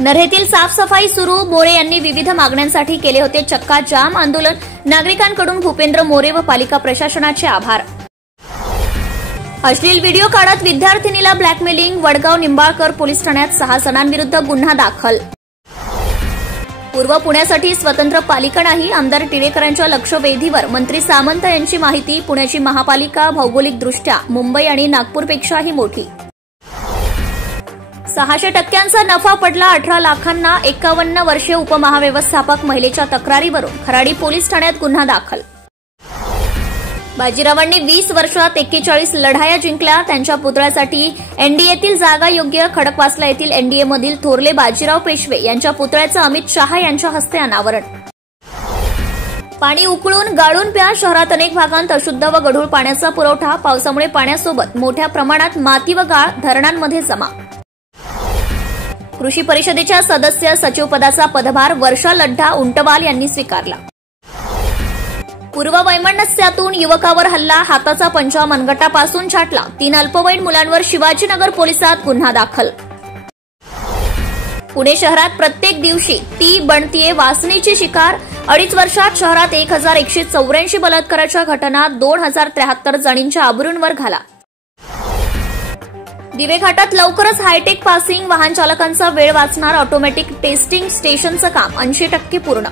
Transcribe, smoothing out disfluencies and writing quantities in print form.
नऱ्हेतील साफसफाई सुरू, मोरे यांनी विविध मागण्यांसाठी केले होते चक्का जाम आंदोलन, नागरिकांकडून भूपेंद्र मोरे व पालिका प्रशासनाचे आभार. अश्लील व्हिडिओ काढत विद्यार्थिनीला ब्लॅकमेलिंग, वडगाव निंबाळकर पोलीस ठाण्यात 6 जणांविरुद्ध गुन्हा दाखल. पूर्व पुण्यासाठी स्वतंत्र पालिका नाही, आमदार टिळेकरांच्या लक्षवेधीवर मंत्री सामंत यांची माहिती. पुण्याची महापालिका भौगोलिकदृष्ट्या मुंबई आणि नागपूरपेक्षाही मोठी. 600% नफा पडला 18 लाखांना. 51 वर्षीय उपमहाव्यवस्थापक महिलेच्या तक्रारीवरून खराडी पोलीस ठाण्यात गुन्हा दाखल. बाजीरावांनी 20 वर्षात 41 लढाया जिंकल्या. त्यांच्या पुतळ्यासाठी एनडीएतील जागा योग्य. खडकवासला येथील एनडीएमधील थोरले बाजीराव पेशवे यांच्या पुतळ्याचं अमित शहा यांच्या हस्ते अनावरण. पाणी उकळून गाळून प्या. शहरात अनेक भागांत अशुद्ध व गढूळ पाण्याचा पुरवठा. पावसामुळे पाण्यासोबत मोठ्या प्रमाणात माती व गाळ धरणांमध्ये जमा. कृषी परिषदेच्या सदस्य सचिवपदाचा पदभार वर्षा लड्ढा उंटवाल यांनी स्वीकारला. पूर्व वैमनस्यातून युवकावर हल्ला, हाताचा पंजा मनगटापासून छाटला. 3 अल्पवयीन मुलांवर शिवाजीनगर पोलिसात गुन्हा दाखल. पुणे शहरात प्रत्येक दिवशी ती बनतीये वासनेची शिकार. 2.5 वर्षात शहरात 1184 बलात्काराच्या घटना, 2073 जणींच्या अब्रूंवर घाला. दिवेघाटात लवकरच हायटेक पासिंग, वाहन चालकांचा वेळ वाचणार. ऑटोमॅटिक टेस्टिंग स्टेशनचं काम 80% पूर्ण.